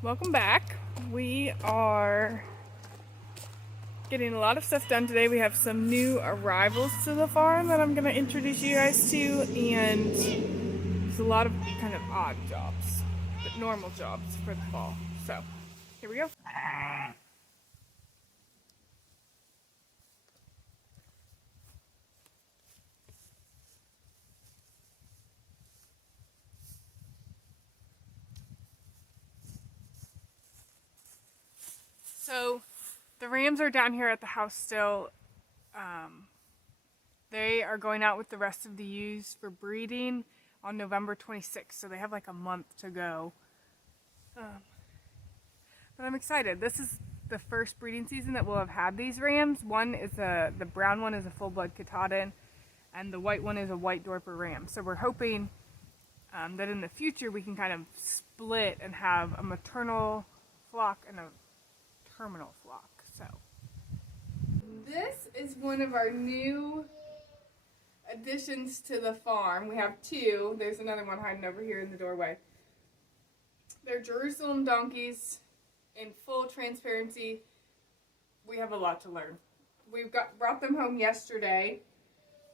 Welcome back. We are getting a lot of stuff done today. We have some new arrivals to the farm that I'm going to introduce you guys to, and there's a lot of kind of odd jobs, but normal jobs for the fall. So, here we go. So, the rams are down here at the house still. They are going out with the rest of the ewes for breeding on November 26th, so they have like a month to go. But I'm excited. This is the first breeding season that we'll have had these rams. One is the brown one is a full-blood Katahdin, and the white one is a white Dorper ram. So we're hoping that in the future we can kind of split and have a maternal flock and a terminal flock. So this is one of our new additions to the farm. We have two. There's another one hiding over here in the doorway. They're Jerusalem donkeys. In full transparency, we have a lot to learn. Brought them home yesterday,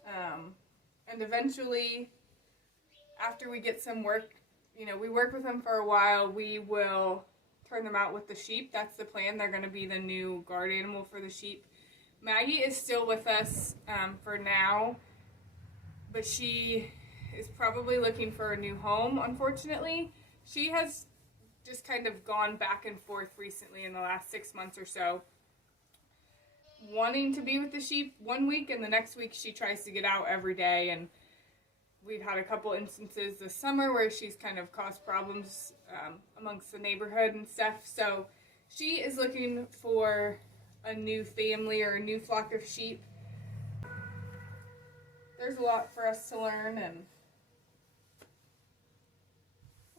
and eventually, after we get some work, we work with them for a while, we will turn them out with the sheep. That's the plan. They're going to be the new guard animal for the sheep. Maggie is still with us for now, but she is probably looking for a new home, unfortunately. She has just kind of gone back and forth recently in the last 6 months or so, wanting to be with the sheep one week, and the next week she tries to get out every day. And we've had a couple instances this summer where she's kind of caused problems amongst the neighborhood and stuff. So she is looking for a new family or a new flock of sheep. There's a lot for us to learn, and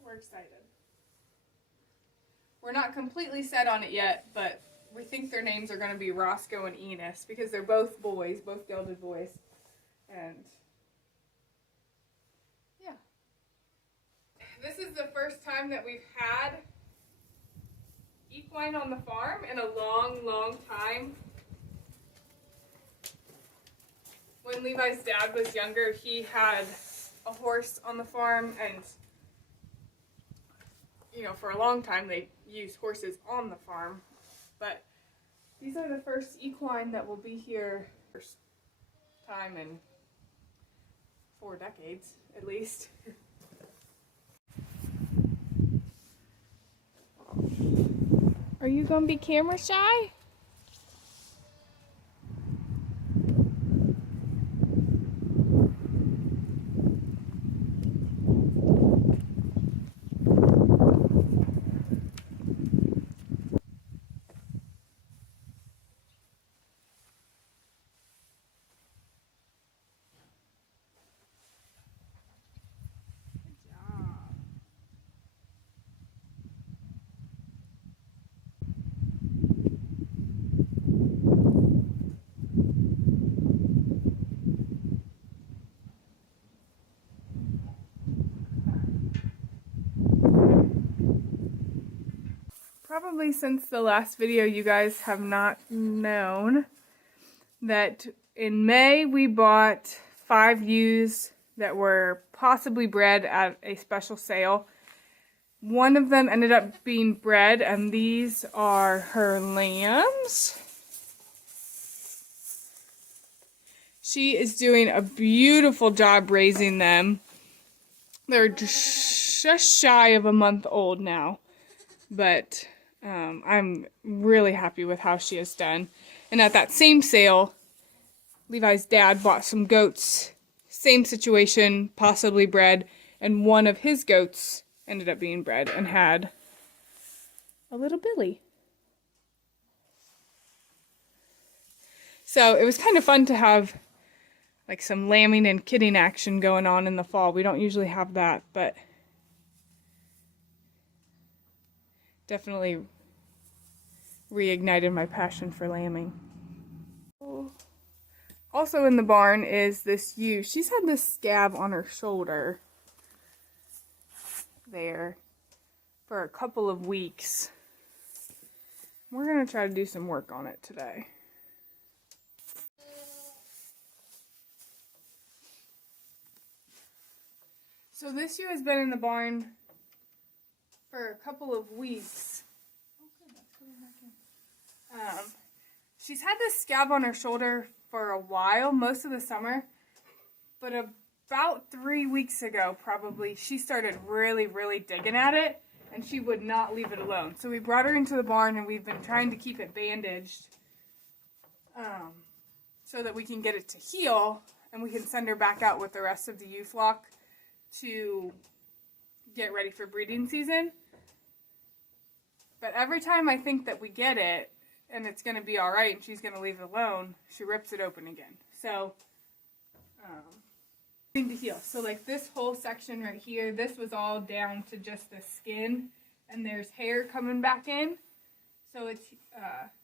we're excited. We're not completely set on it yet, but we think their names are going to be Roscoe and Enos because they're both boys, both gelded boys. And yeah. This is the first time that we've had equine on the farm in a long, long time. When Levi's dad was younger, he had a horse on the farm, and for a long time they used horses on the farm. But these are the first equine that will be here first time in 4 decades, at least. Are you gonna be camera shy? Probably since the last video, you guys have not known that in May we bought 5 ewes that were possibly bred at a special sale. One of them ended up being bred, and these are her lambs. She is doing a beautiful job raising them. They're just shy of a month old now, but I'm really happy with how she has done. And at that same sale, Levi's dad bought some goats, same situation, possibly bred, and one of his goats ended up being bred and had a little Billy. So it was kind of fun to have like some lambing and kidding action going on in the fall. We don't usually have that, but definitely reignited my passion for lambing. Also in the barn is this ewe. She's had this scab on her shoulder there for a couple of weeks. We're going to try to do some work on it today. So this ewe has been in the barn for a couple of weeks. Oh, good, that's coming back in. She's had this scab on her shoulder for a while, most of the summer, but about 3 weeks ago, probably, she started really, really digging at it, and she would not leave it alone. So we brought her into the barn, and we've been trying to keep it bandaged so that we can get it to heal, and we can send her back out with the rest of the ewe flock to get ready for breeding season. But every time I think that we get it, and it's going to be alright, and she's going to leave it alone, she rips it open again. So, to heal. So like this whole section right here, this was all down to just the skin, and there's hair coming back in. So it's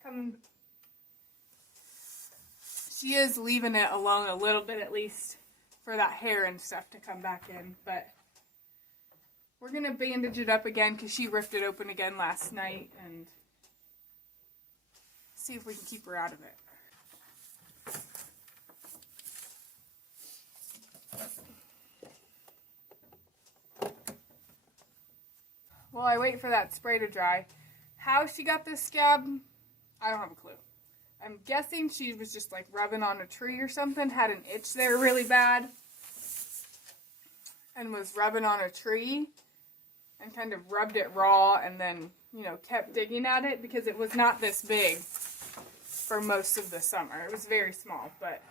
coming. She is leaving it alone a little bit at least for that hair and stuff to come back in, but we're going to bandage it up again because she ripped it open again last night and see if we can keep her out of it. While I wait for that spray to dry, how she got this scab, I don't have a clue. I'm guessing she was just like rubbing on a tree or something, had an itch there really bad, and was rubbing on a tree and kind of rubbed it raw and then, you know, kept digging at it because it was not this big for most of the summer. It was very small, but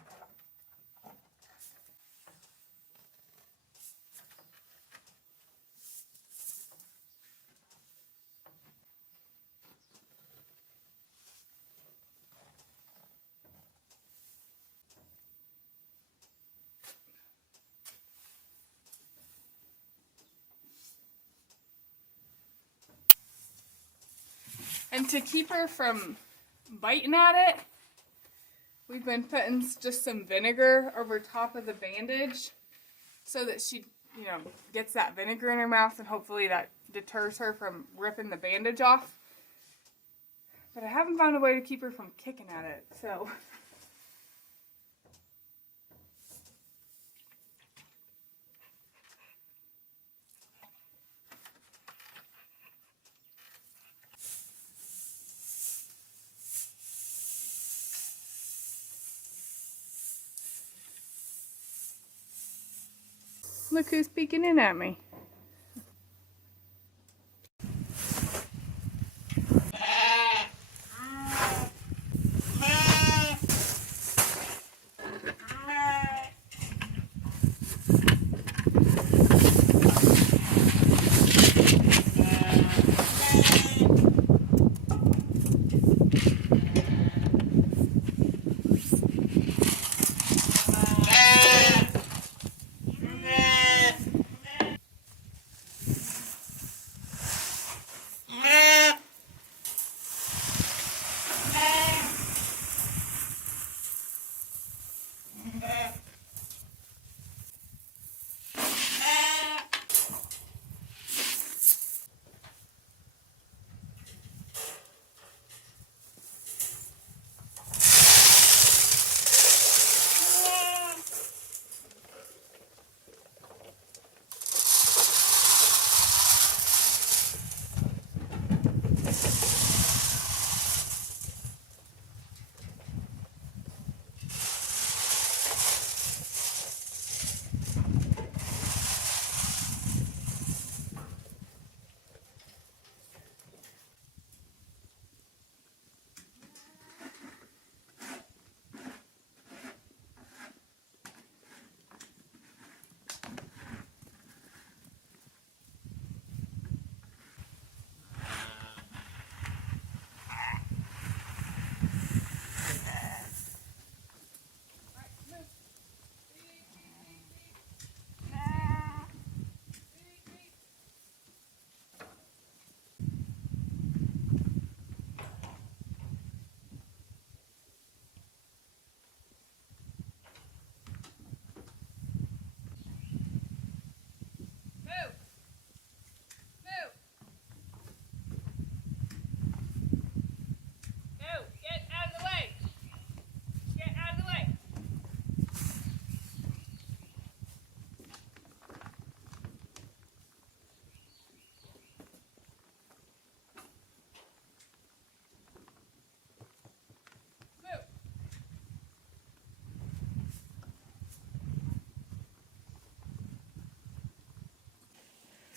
and to keep her from biting at it, we've been putting just some vinegar over top of the bandage so that she, you know, gets that vinegar in her mouth, and hopefully that deters her from ripping the bandage off. But I haven't found a way to keep her from kicking at it, so. Look who's peeking in at me.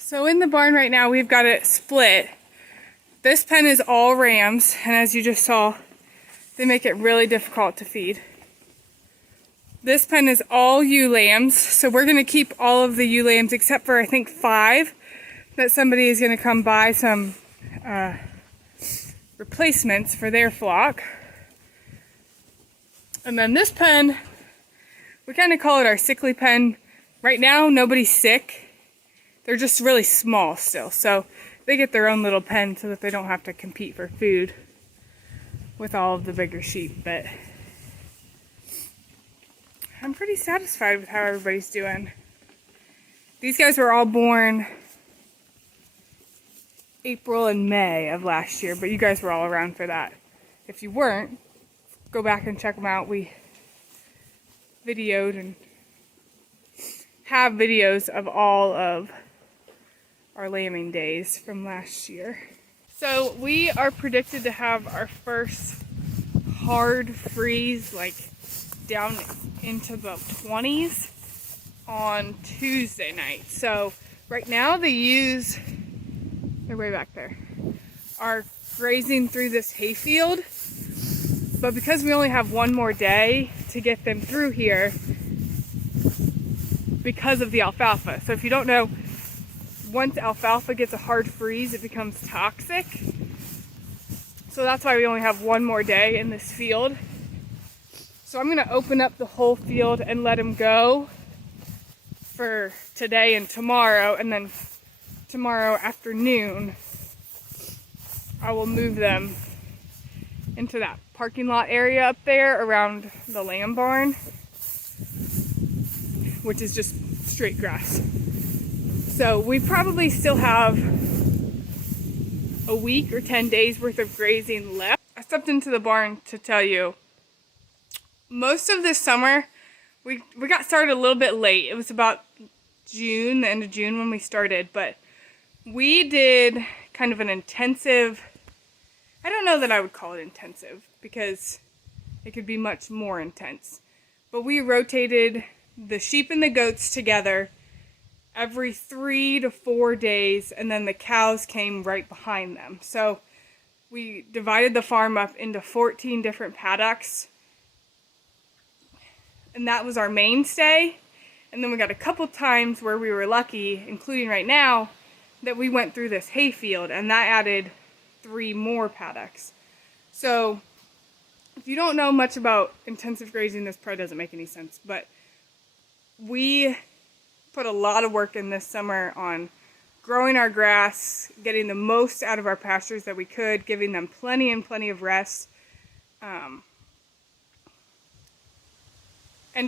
So in the barn right now, we've got it split. This pen is all rams, and as you just saw, they make it really difficult to feed. This pen is all ewe lambs, so we're going to keep all of the ewe lambs except for I think 5 that somebody is going to come buy some replacements for their flock. And then this pen, we kind of call it our sickly pen. Right now, nobody's sick. They're just really small still, so they get their own little pen so that they don't have to compete for food with all of the bigger sheep. But I'm pretty satisfied with how everybody's doing. These guys were all born April and May of last year, but you guys were all around for that. If you weren't, go back and check them out. We videoed and have videos of all of our lambing days from last year. So we are predicted to have our first hard freeze, like down into the 20s on Tuesday night. So right now the ewes, they're way back there, are grazing through this hayfield. But because we only have one more day to get them through here because of the alfalfa. So if you don't know, once alfalfa gets a hard freeze, it becomes toxic. So that's why we only have one more day in this field. So I'm gonna open up the whole field and let them go for today and tomorrow, and then tomorrow afternoon I will move them into that parking lot area up there around the lamb barn, which is just straight grass. So we probably still have a week or 10 days worth of grazing left. I stepped into the barn to tell you, most of this summer, we got started a little bit late. It was about June, the end of June when we started, but we did kind of an intensive, I don't know that I would call it intensive because it could be much more intense, but we rotated the sheep and the goats together every 3 to 4 days, and then the cows came right behind them. So we divided the farm up into 14 different paddocks, and that was our mainstay. And then we got a couple times where we were lucky, including right now, that we went through this hayfield, and that added 3 more paddocks. So if you don't know much about intensive grazing, this probably doesn't make any sense, but we put a lot of work in this summer on growing our grass, getting the most out of our pastures that we could, giving them plenty and plenty of rest. And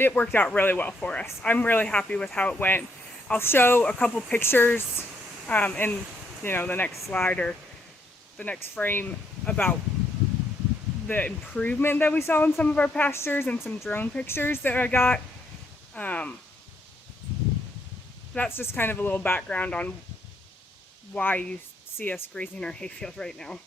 it worked out really well for us. I'm really happy with how it went. I'll show a couple pictures in the next slide or the next frame about the improvement that we saw in some of our pastures and some drone pictures that I got. That's just kind of a little background on why you see us grazing our hayfield right now.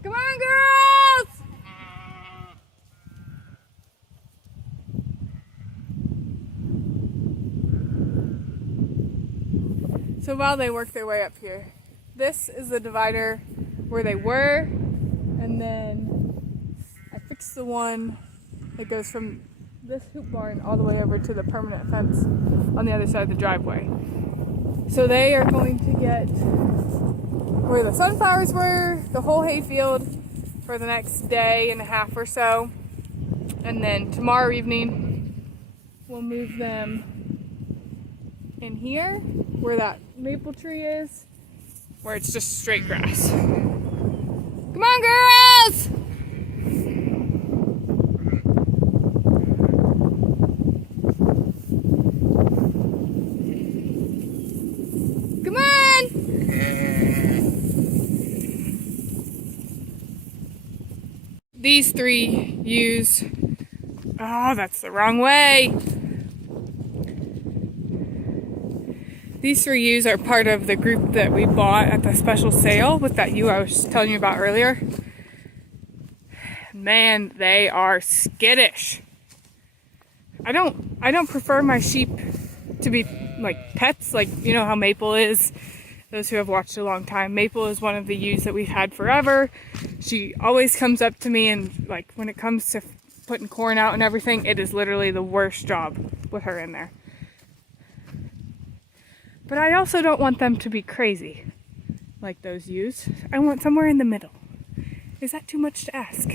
Come on, girls! So while they work their way up here, this is the divider where they were, and then I fixed the one that goes from this hoop barn all the way over to the permanent fence on the other side of the driveway. So they are going to get where the sunflowers were, the whole hayfield, for the next day and a half or so. And then tomorrow evening, we'll move them in here, where that maple tree is, where it's just straight grass. Come on, girls! Come on! these 3 ewes, oh, that's the wrong way. These 3 ewes are part of the group that we bought at the special sale with that ewe I was telling you about earlier. Man, they are skittish. I don't prefer my sheep to be like pets, like you know how Maple is. Those who have watched a long time, Maple is one of the ewes that we've had forever. She always comes up to me, and like when it comes to putting corn out and everything, it is literally the worst job with her in there. But I also don't want them to be crazy like those ewes. I want somewhere in the middle. Is that too much to ask?